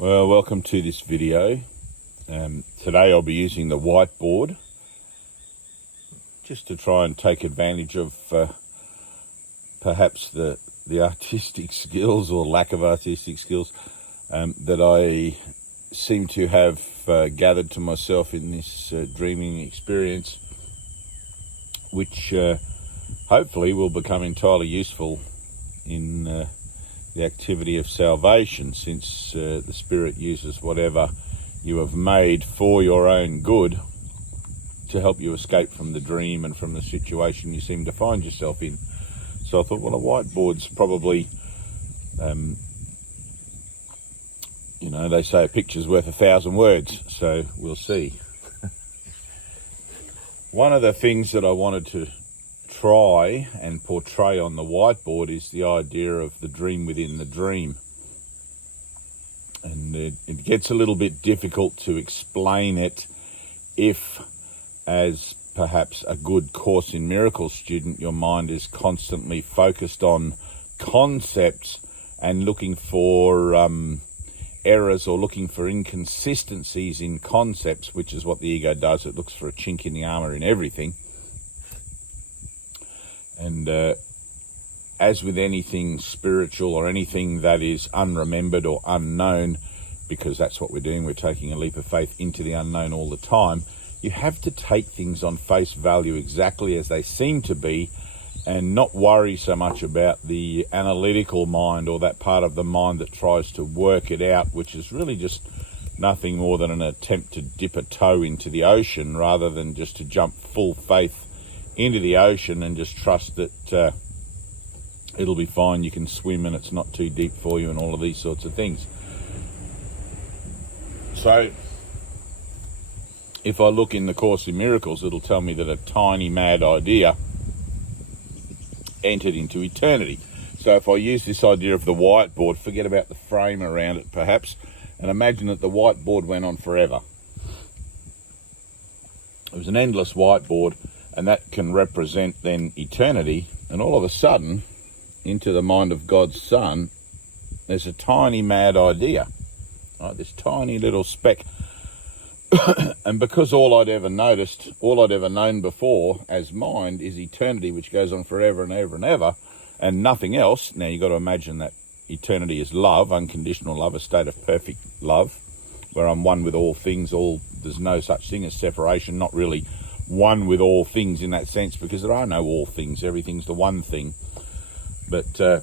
Well, welcome to this video. Today I'll be using the whiteboard just to try and take advantage of perhaps the artistic skills or lack of artistic skills that I seem to have gathered to myself in this dreaming experience, which hopefully will become entirely useful in the activity of salvation, since the Spirit uses whatever you have made for your own good to help you escape from the dream and from the situation you seem to find yourself in. So I thought, well, a whiteboard's probably, they say a picture's worth 1,000 words, so we'll see. One of the things that I wanted to try and portray on the whiteboard is the idea of the dream within the dream. And it gets a little bit difficult to explain it if, as perhaps a good Course in Miracles student, your mind is constantly focused on concepts and looking for errors or looking for inconsistencies in concepts, which is what the ego does. It looks for a chink in the armour in everything. And as with anything spiritual or anything that is unremembered or unknown, because that's what we're doing, we're taking a leap of faith into the unknown all the time, you have to take things on face value exactly as they seem to be and not worry so much about the analytical mind or that part of the mind that tries to work it out, which is really just nothing more than an attempt to dip a toe into the ocean rather than just to jump full faith into the ocean and just trust that it'll be fine, you can swim and it's not too deep for you and all of these sorts of things. So if I look in the Course in Miracles, it'll tell me that a tiny mad idea entered into eternity. So if I use this idea of the whiteboard, forget about the frame around it perhaps, and imagine that the whiteboard went on forever. It was an endless whiteboard, and that can represent then eternity. And all of a sudden, into the mind of God's Son, there's a tiny mad idea, right? This tiny little speck. And because all I'd ever known before as mind is eternity, which goes on forever and ever and ever, and nothing else. Now you've got to imagine that eternity is love, unconditional love, a state of perfect love, where I'm one with all things. There's no such thing as separation, not really one with all things in that sense, because there are no all things, everything's the one thing. But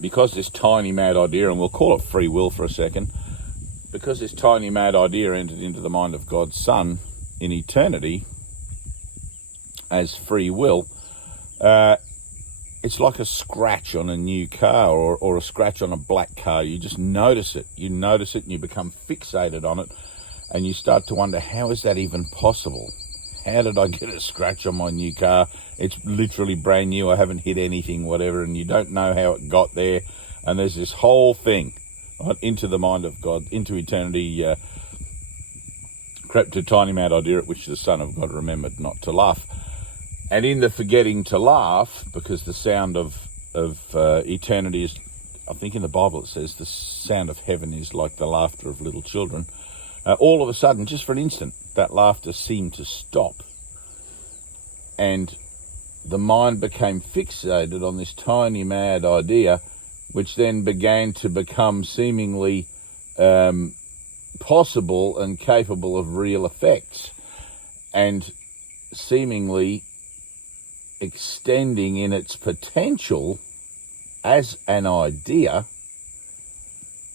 because this tiny mad idea, and we'll call it free will for a second, because this tiny mad idea entered into the mind of God's Son in eternity as free will, it's like a scratch on a new car or a scratch on a black car. You just notice it. You notice it and you become fixated on it. And you start to wonder, how is that even possible? How did I get a scratch on my new car? It's literally brand new. I haven't hit anything, whatever, and you don't know how it got there. And there's this whole thing, right, into the mind of God, into eternity, crept a tiny mad idea at which the Son of God remembered not to laugh. And in the forgetting to laugh, because the sound of eternity is, I think in the Bible it says the sound of heaven is like the laughter of little children. All of a sudden, just for an instant, that laughter seemed to stop. And the mind became fixated on this tiny mad idea, which then began to become seemingly possible and capable of real effects, and seemingly extending in its potential as an idea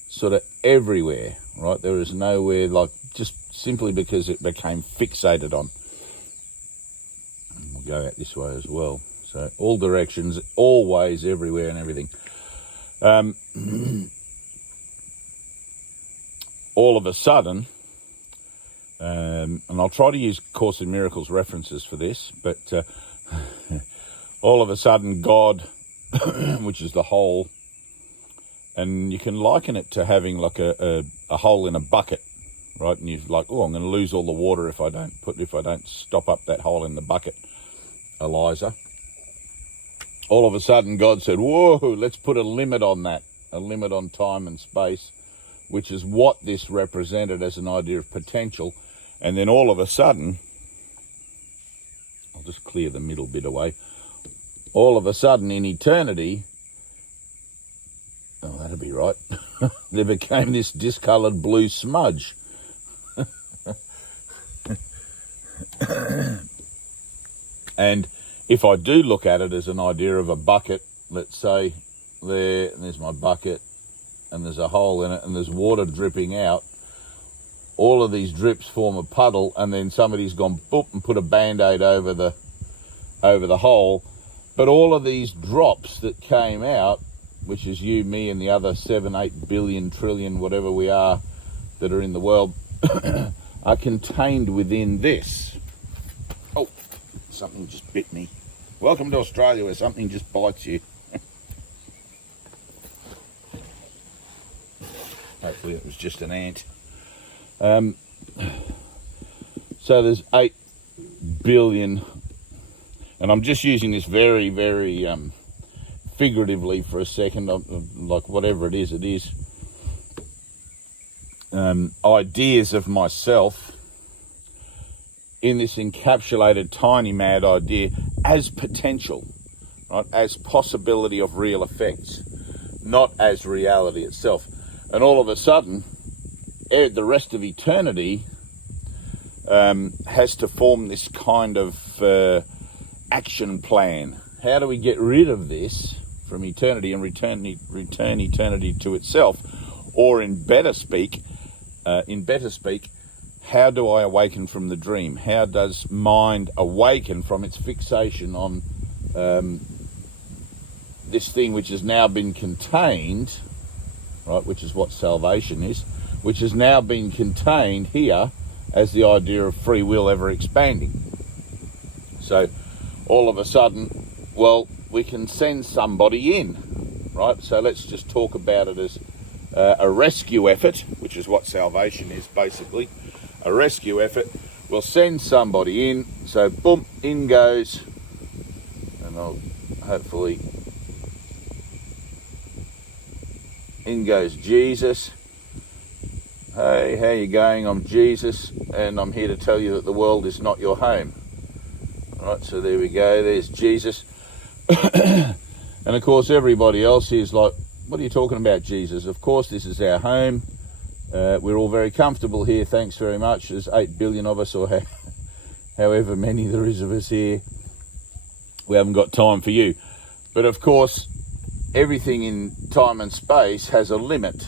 sort of everywhere. Right, there is nowhere, like, just simply because it became fixated on. We'll go out this way as well. So all directions, always, everywhere and everything. All of a sudden, and I'll try to use Course in Miracles references for this, but all of a sudden God, which is the whole, and you can liken it to having like a hole in a bucket, right? And you're like, oh, I'm going to lose all the water if I don't stop up that hole in the bucket, Eliza. All of a sudden God said, whoa, let's put a limit on that, a limit on time and space, which is what this represented as an idea of potential. And then all of a sudden, I'll just clear the middle bit away. All of a sudden in eternity, oh, that'll be right, there became this discoloured blue smudge. And if I do look at it as an idea of a bucket, let's say there's my bucket, and there's a hole in it, and there's water dripping out, all of these drips form a puddle, and then somebody's gone boop and put a band-aid over the hole. But all of these drops that came out, which is you, me, and the other 7, 8 billion, trillion, whatever we are that are in the world, are contained within this. Oh, something just bit me. Welcome to Australia, where something just bites you. Hopefully it was just an ant. So there's 8 billion, and I'm just using this very, very figuratively for a second, like whatever it is, ideas of myself in this encapsulated tiny mad idea as potential, right, as possibility of real effects, not as reality itself. And all of a sudden, the rest of eternity has to form this kind of action plan. How do we get rid of this from eternity and return eternity to itself? Or in better speak, how do I awaken from the dream? How does mind awaken from its fixation on this thing which has now been contained, right, which is what salvation is, which has now been contained here as the idea of free will ever expanding. So all of a sudden, well, we can send somebody in, right? So let's just talk about it as a rescue effort, which is what salvation is basically. A rescue effort. We'll send somebody in, so boom, in goes, and I'll hopefully, in goes Jesus. Hey, how you going? I'm Jesus, and I'm here to tell you that the world is not your home. All right, so there we go, there's Jesus. And of course everybody else is like, what are you talking about, Jesus? Of course this is our home. We're all very comfortable here, thanks very much. There's 8 billion of us, or however many there is of us here. We haven't got time for you. But of course, everything in time and space has a limit.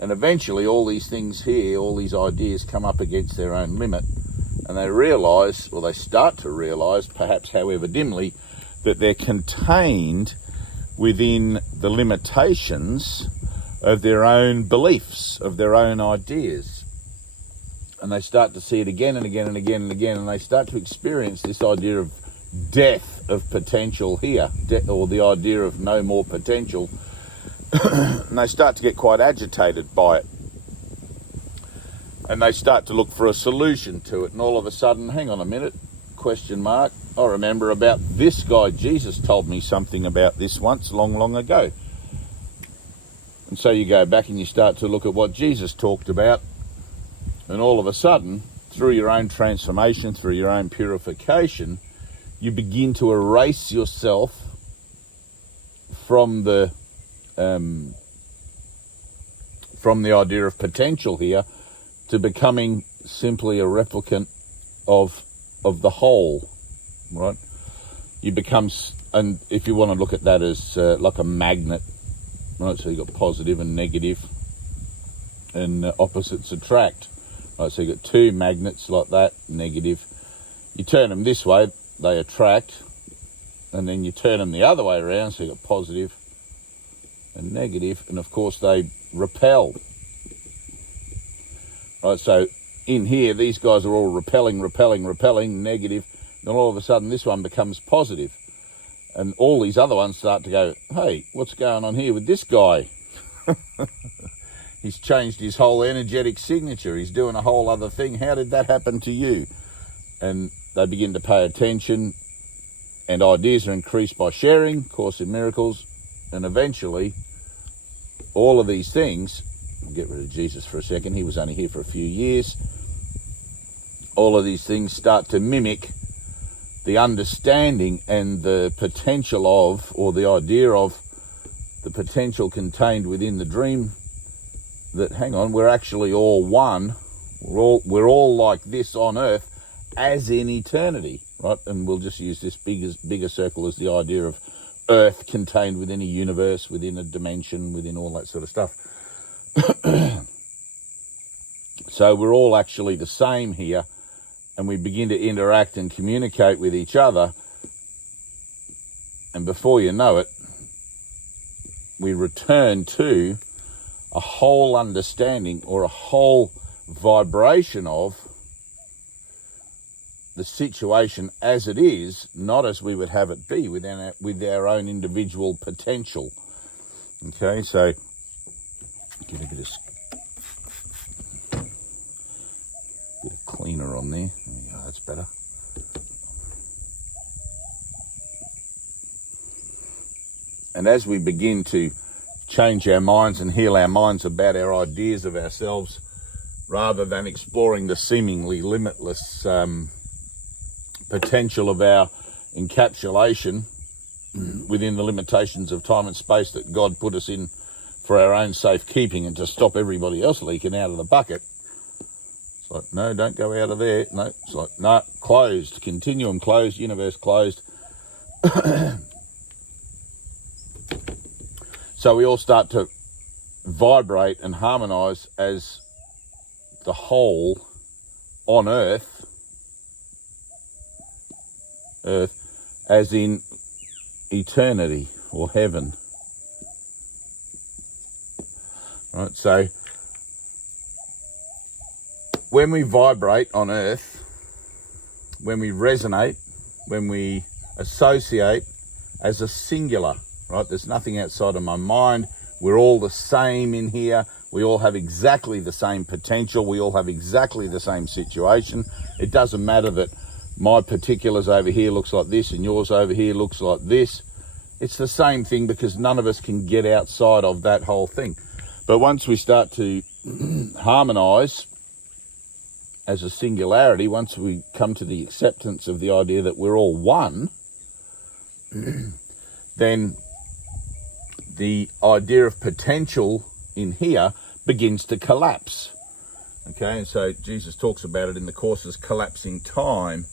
And eventually all these things here, all these ideas come up against their own limit. And they realise, or they start to realise, perhaps however dimly, that they're contained within the limitations of their own beliefs, of their own ideas. And they start to see it again and again and again and again, and they start to experience this idea of death of potential here, or the idea of no more potential. And they start to get quite agitated by it. And they start to look for a solution to it. And all of a sudden, hang on a minute, question mark, I remember about this guy. Jesus told me something about this once, long, long ago. And so you go back and you start to look at what Jesus talked about. And all of a sudden, through your own transformation, through your own purification, you begin to erase yourself from the idea of potential here to becoming simply a replicant of the whole, right? You become, and if you want to look at that as like a magnet, right? So you've got positive and negative, and opposites attract, right? So you've got two magnets like that, negative. You turn them this way, they attract, and then you turn them the other way around, so you've got positive and negative, and of course they repel. Right, so in here, these guys are all repelling, negative. Then all of a sudden, this one becomes positive. And all these other ones start to go, hey, what's going on here with this guy? He's changed his whole energetic signature. He's doing a whole other thing. How did that happen to you? And they begin to pay attention, and ideas are increased by sharing, Course in Miracles, and eventually all of these things, get rid of Jesus for a second. He was only here for a few years. All of these things start to mimic the understanding and the potential of, or the idea of, the potential contained within the dream that, hang on, we're actually all one. We're all like this on earth as in eternity, right? And we'll just use this bigger circle as the idea of earth contained within a universe, within a dimension, within all that sort of stuff. So we're all actually the same here, and we begin to interact and communicate with each other, and before you know it, we return to a whole understanding or a whole vibration of the situation as it is, not as we would have it be with our own individual potential. Okay, so get a bit of cleaner on there. There we go, that's better. And as we begin to change our minds and heal our minds about our ideas of ourselves, rather than exploring the seemingly limitless potential of our encapsulation within the limitations of time and space that God put us in for our own safekeeping and to stop everybody else leaking out of the bucket. It's like, no, don't go out of there. No, it's like, no, closed, continuum closed, universe closed. So we all start to vibrate and harmonise as the whole on earth as in eternity or heaven. Right, so when we vibrate on earth, when we resonate, when we associate as a singular, right, there's nothing outside of my mind. We're all the same in here. We all have exactly the same potential. We all have exactly the same situation. It doesn't matter that my particulars over here looks like this and yours over here looks like this. It's the same thing because none of us can get outside of that whole thing. But once we start to harmonise as a singularity, once we come to the acceptance of the idea that we're all one, then the idea of potential in here begins to collapse. Okay, and so Jesus talks about it in the course as collapsing time.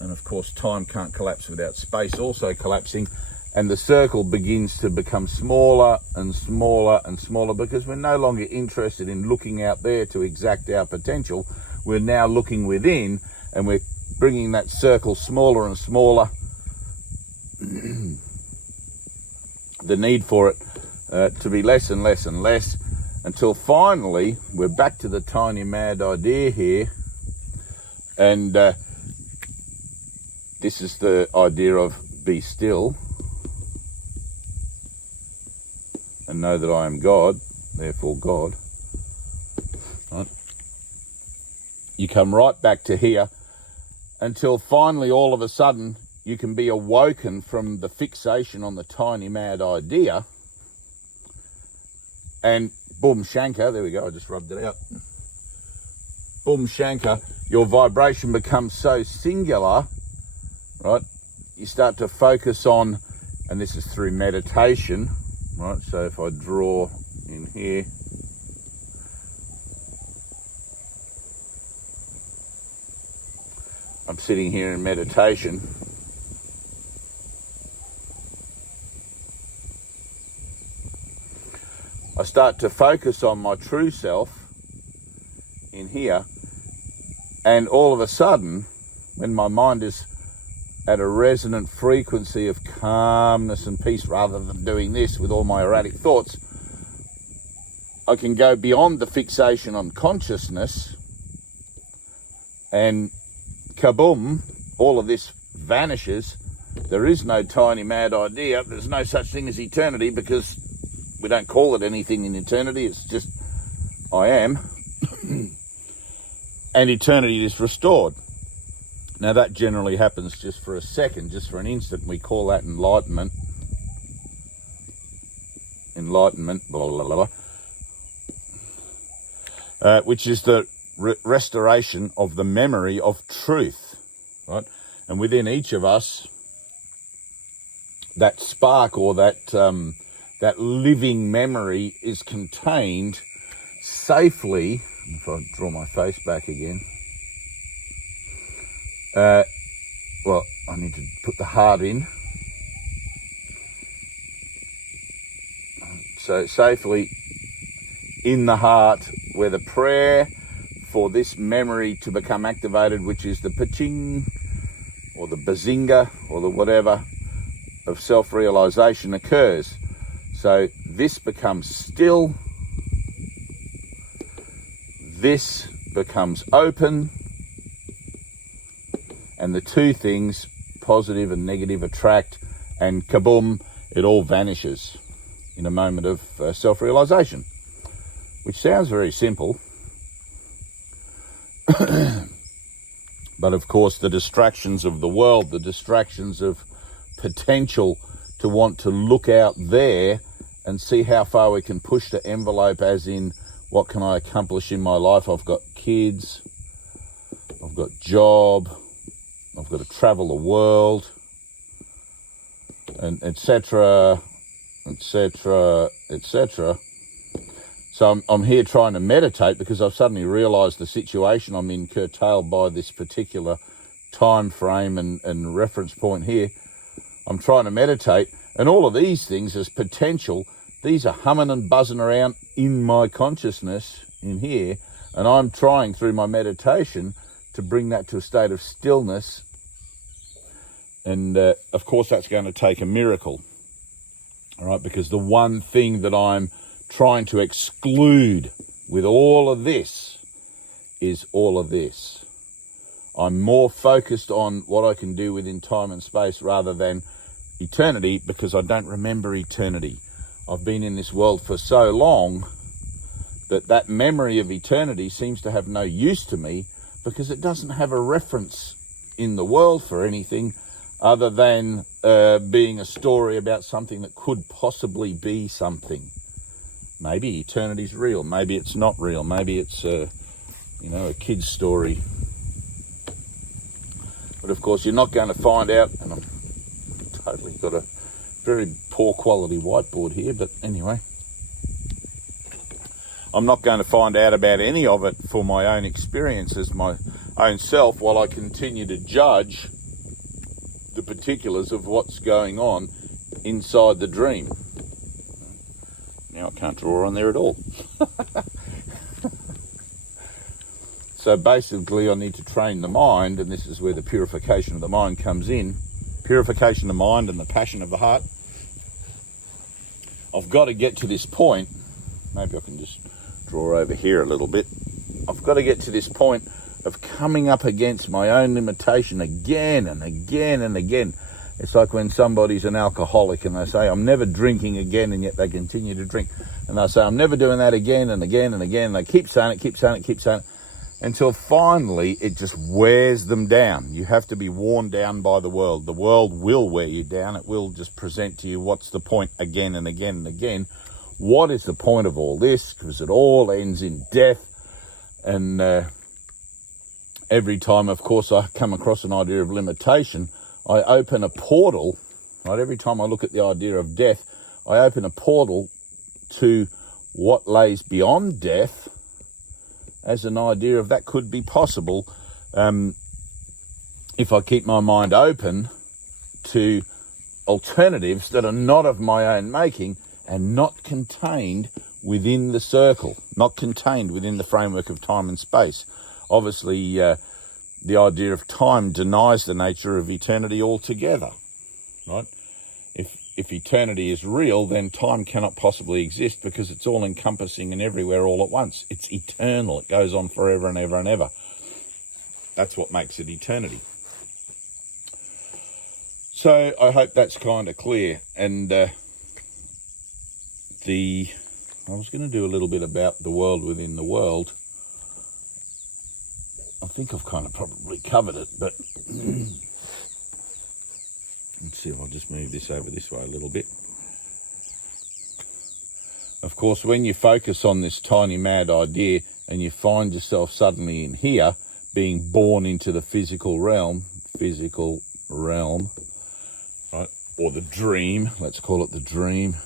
And of course, time can't collapse without space also collapsing. And the circle begins to become smaller and smaller and smaller because we're no longer interested in looking out there to exact our potential. We're now looking within and we're bringing that circle smaller and smaller. The need for it to be less and less and less until finally we're back to the tiny mad idea here. And this is the idea of be still and know that I am God, therefore God. Right? You come right back to here until finally all of a sudden you can be awoken from the fixation on the tiny mad idea and boom shanka, there we go, I just rubbed it out. Boom shanka, your vibration becomes so singular, right? You start to focus on, and this is through meditation, right? So if I draw in here, I'm sitting here in meditation. I start to focus on my true self in here, and all of a sudden, when my mind is at a resonant frequency of calmness and peace, rather than doing this with all my erratic thoughts, I can go beyond the fixation on consciousness, and kaboom, all of this vanishes. There is no tiny mad idea. There's no such thing as eternity because we don't call it anything in eternity. It's just I am. And eternity is restored. Now that generally happens just for a second, just for an instant. We call that enlightenment. Enlightenment, blah, blah, blah, blah. which is the restoration of the memory of truth, right? And within each of us, that spark or that living memory is contained safely. If I draw my face back again, well, I need to put the heart in. So safely in the heart, where the prayer for this memory to become activated, which is the paching or the bazinga or the whatever of self-realization, occurs. So this becomes still, this becomes open, and the two things, positive and negative, attract, and kaboom, it all vanishes in a moment of self-realization, which sounds very simple. But of course, the distractions of the world, the distractions of potential to want to look out there and see how far we can push the envelope, as in, what can I accomplish in my life? I've got kids, I've got job, I've got to travel the world, and etc., etc., etc. So I'm here trying to meditate because I've suddenly realised the situation I'm in, curtailed by this particular time frame and reference point here. I'm trying to meditate, and all of these things as potential, these are humming and buzzing around in my consciousness in here, and I'm trying through my meditation to bring that to a state of stillness. And of course that's going to take a miracle, all right, because the one thing that I'm trying to exclude with all of this is all of this. I'm more focused on what I can do within time and space rather than eternity, because I don't remember eternity. I've been in this world for so long that memory of eternity seems to have no use to me, because it doesn't have a reference in the world for anything other than being a story about something that could possibly be something. Maybe eternity's real, maybe it's not real, maybe it's a kid's story. But of course you're not going to find out, and I'm totally got a very poor quality whiteboard here, but anyway, I'm not going to find out about any of it for my own experiences, my own self, while I continue to judge the particulars of what's going on inside the dream. Now I can't draw on there at all. So basically I need to train the mind, and this is where the purification of the mind comes in. Purification of the mind and the passion of the heart. I've got to get to this point. Maybe I can just draw over here a little bit. I've got to get to this point of coming up against my own limitation again and again and again. It's like when somebody's an alcoholic and they say, I'm never drinking again, and yet they continue to drink. And they say, I'm never doing that again and again and again. And they keep saying it, until finally it just wears them down. You have to be worn down by the world. The world will wear you down. It will just present to you, what's the point, again and again and again. What is the point of all this? Because it all ends in death. And every time, of course, I come across an idea of limitation, I open a portal, right? Every time I look at the idea of death, I open a portal to what lays beyond death as an idea of that could be possible if I keep my mind open to alternatives that are not of my own making and not contained within the circle, not contained within the framework of time and space. Obviously, the idea of time denies the nature of eternity altogether, right? If eternity is real, then time cannot possibly exist, because it's all encompassing and everywhere all at once. It's eternal. It goes on forever and ever and ever. That's what makes it eternity. So I hope that's kind of clear. And I was going to do a little bit about the world within the world. I think I've kind of probably covered it, but let's see if I'll just move this over this way a little bit. Of of course, when you focus on this tiny mad idea and you find yourself suddenly in here, being born into the physical realm, right, or the dream, let's call it the dream.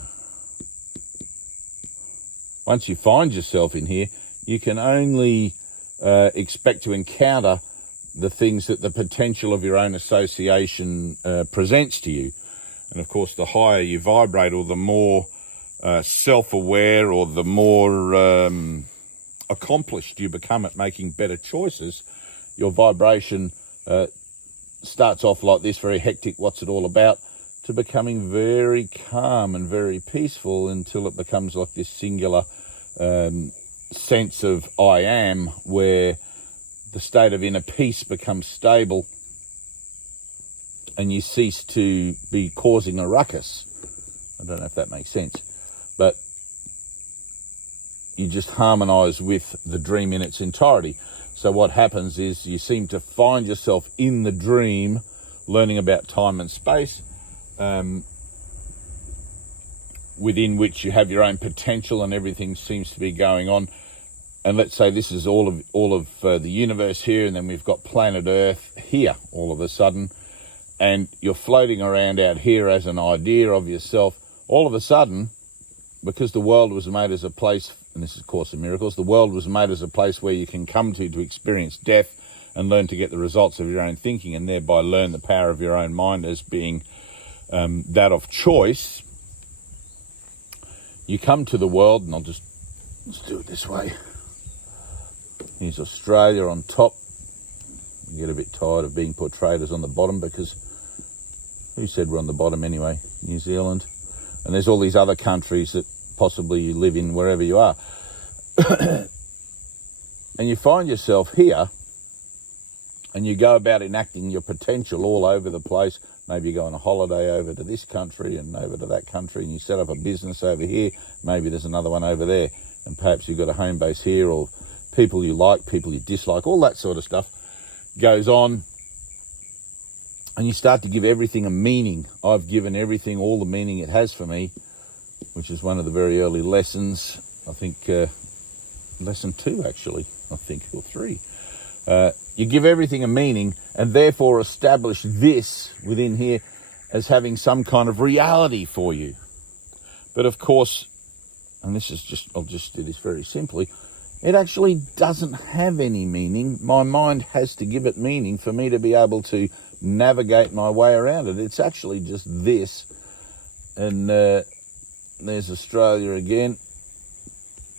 Once you find yourself in here, you can only expect to encounter the things that the potential of your own association presents to you. And of course, the higher you vibrate, or the more self-aware, or the more accomplished you become at making better choices, your vibration starts off like this, very hectic, what's it all about, to becoming very calm and very peaceful until it becomes like this singular sense of I am, where the state of inner peace becomes stable and you cease to be causing a ruckus. I don't know if that makes sense, but you just harmonize with the dream in its entirety. So what happens is you seem to find yourself in the dream, learning about time and space, within which you have your own potential and everything seems to be going on. And let's say this is all of the universe here, and then we've got planet Earth here all of a sudden, and you're floating around out here as an idea of yourself. All of a sudden, because the world was made as a place, and this is Course in Miracles, the world was made as a place where you can come to experience death and learn to get the results of your own thinking, and thereby learn the power of your own mind as being that of choice. You come to the world, and let's do it this way. Here's Australia on top. You get a bit tired of being portrayed as on the bottom, because who said we're on the bottom anyway? New Zealand. And there's all these other countries that possibly you live in wherever you are. And you find yourself here, and you go about enacting your potential all over the place. Maybe you go on a holiday over to this country and over to that country, and you set up a business over here. Maybe there's another one over there, and perhaps you've got a home base here, or people you like, people you dislike, all that sort of stuff goes on. And you start to give everything a meaning. I've given everything all the meaning it has for me, which is one of the very early lessons. I think lesson 2, actually, I think, or 3. You give everything a meaning, and therefore establish this within here as having some kind of reality for you. But of course, and this is just, I'll just do this very simply, it actually doesn't have any meaning. My mind has to give it meaning for me to be able to navigate my way around it. It's actually just this. And there's Australia again,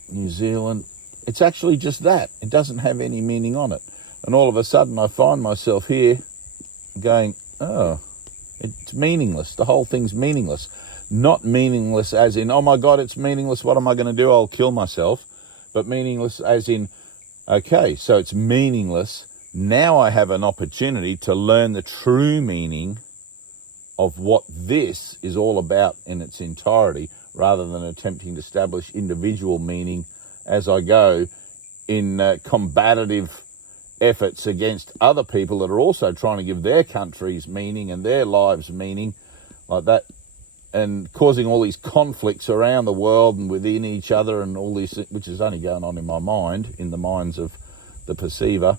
New Zealand. It's actually just that. It doesn't have any meaning on it. And all of a sudden I find myself here going, oh, it's meaningless. The whole thing's meaningless. Not meaningless as in, oh my God, it's meaningless. What am I going to do? I'll kill myself. But meaningless as in, okay, so it's meaningless. Now I have an opportunity to learn the true meaning of what this is all about in its entirety, rather than attempting to establish individual meaning as I go in combative efforts against other people that are also trying to give their countries meaning and their lives meaning, like that, and causing all these conflicts around the world and within each other and all these, which is only going on in my mind, in the minds of the perceiver.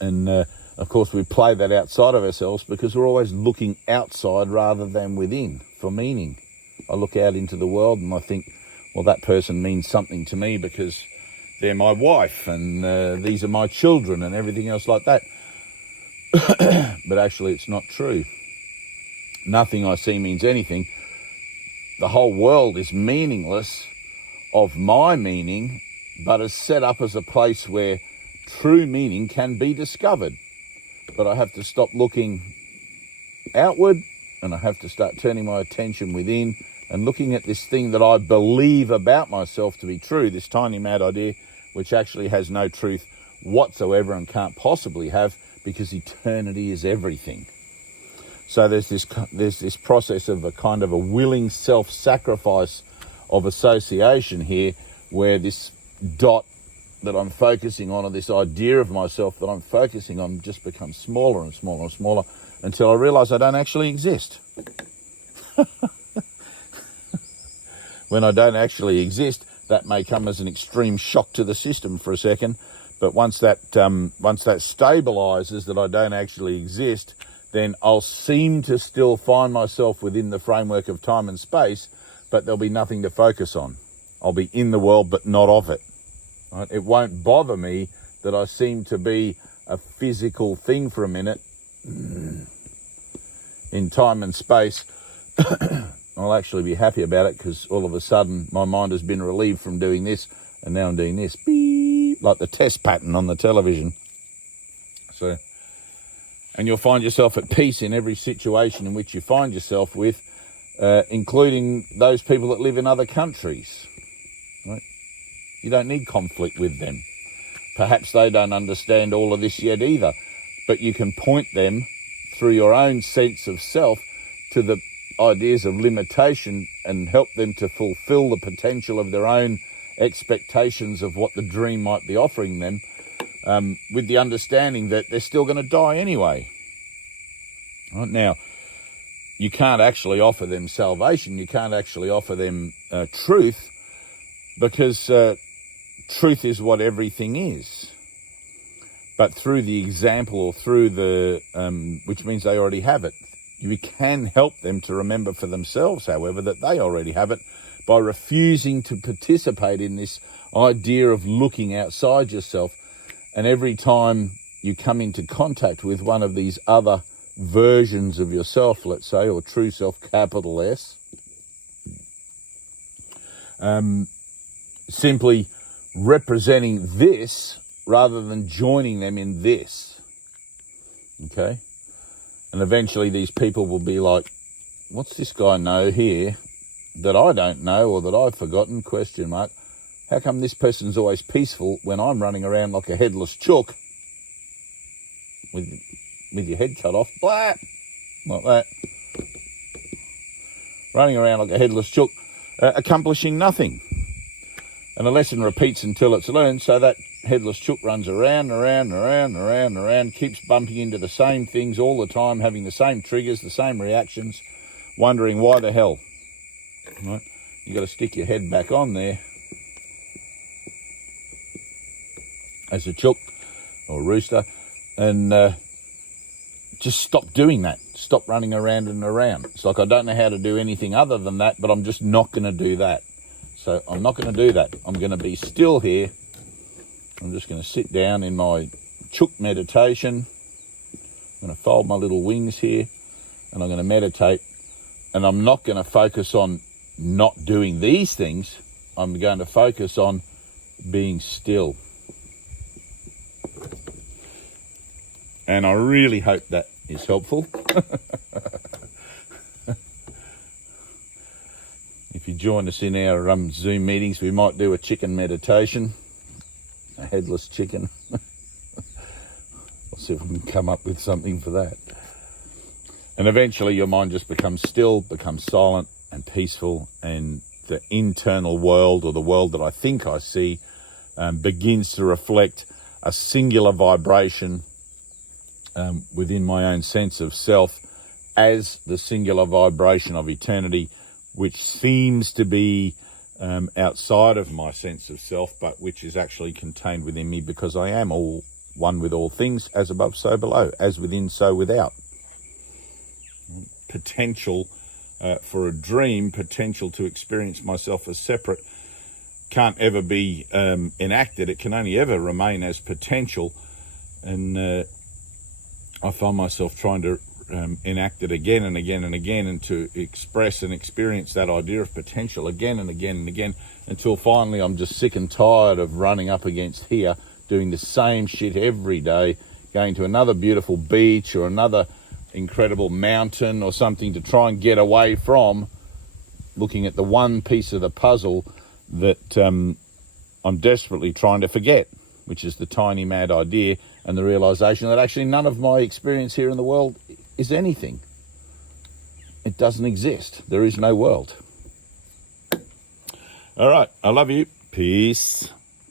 And of course we play that outside of ourselves because we're always looking outside rather than within for meaning. I look out into the world and I think, well, that person means something to me because they're my wife and these are my children and everything else like that. But actually it's not true. Nothing I see means anything. The whole world is meaningless of my meaning, but is set up as a place where true meaning can be discovered. But I have to stop looking outward and I have to start turning my attention within and looking at this thing that I believe about myself to be true, this tiny mad idea, which actually has no truth whatsoever and can't possibly have, because eternity is everything. So there's this process of a kind of a willing self-sacrifice of association here, where this dot that I'm focusing on, or this idea of myself that I'm focusing on, just becomes smaller and smaller and smaller until I realise I don't actually exist. when I don't actually exist, that may come as an extreme shock to the system for a second. But once that stabilises that I don't actually exist, then I'll seem to still find myself within the framework of time and space, but there'll be nothing to focus on. I'll be in the world, but not of it. Right? It won't bother me that I seem to be a physical thing for a minute in time and space. I'll actually be happy about it, because all of a sudden my mind has been relieved from doing this, and now I'm doing this. Beep, like the test pattern on the television. So, and you'll find yourself at peace in every situation in which you find yourself with, including those people that live in other countries. Right? You don't need conflict with them. Perhaps they don't understand all of this yet either, but you can point them through your own sense of self to the ideas of limitation and help them to fulfill the potential of their own expectations of what the dream might be offering them, with the understanding that they're still going to die anyway. Right? Now, you can't actually offer them salvation. You can't actually offer them truth, because truth is what everything is. But through the example, or through the, which means they already have it. You can help them to remember for themselves, however, that they already have it, by refusing to participate in this idea of looking outside yourself. And every time you come into contact with one of these other versions of yourself, let's say, or true self, capital S, simply representing this rather than joining them in this. Okay? And eventually these people will be like, what's this guy know here that I don't know, or that I've forgotten, ? How come this person's always peaceful when I'm running around like a headless chook with your head cut off, blah, like that, running around like a headless chook, accomplishing nothing. And the lesson repeats until it's learned, so that headless chook runs around, keeps bumping into the same things all the time, having the same triggers, the same reactions, wondering why the hell. Right? You got to stick your head back on there as a chook or rooster, and just stop doing that. Stop running around and around. It's like, I don't know how to do anything other than that, but I'm just not going to do that. So I'm not going to do that. I'm going to be still here. I'm just going to sit down in my chook meditation. I'm going to fold my little wings here, and I'm going to meditate. And I'm not going to focus on not doing these things. I'm going to focus on being still. And I really hope that is helpful. If you join us in our Zoom meetings, we might do a chicken meditation, a headless chicken. I'll see if we can come up with something for that. And eventually your mind just becomes still, becomes silent and peaceful, and the internal world, or the world that I think I see, begins to reflect a singular vibration within my own sense of self as the singular vibration of eternity, which seems to be outside of my sense of self, but which is actually contained within me, because I am all one with all things, as above, so below, as within, so without. Potential for a dream, potential to experience myself as separate, can't ever be enacted. It can only ever remain as potential. And I find myself trying to enact it again and again and again, and to express and experience that idea of potential again and again and again, until finally I'm just sick and tired of running up against here, doing the same shit every day, going to another beautiful beach or another incredible mountain or something to try and get away from looking at the one piece of the puzzle that I'm desperately trying to forget, which is the tiny mad idea and the realization that actually none of my experience here in the world is anything. It doesn't exist. There is no world. All right. I love you. Peace.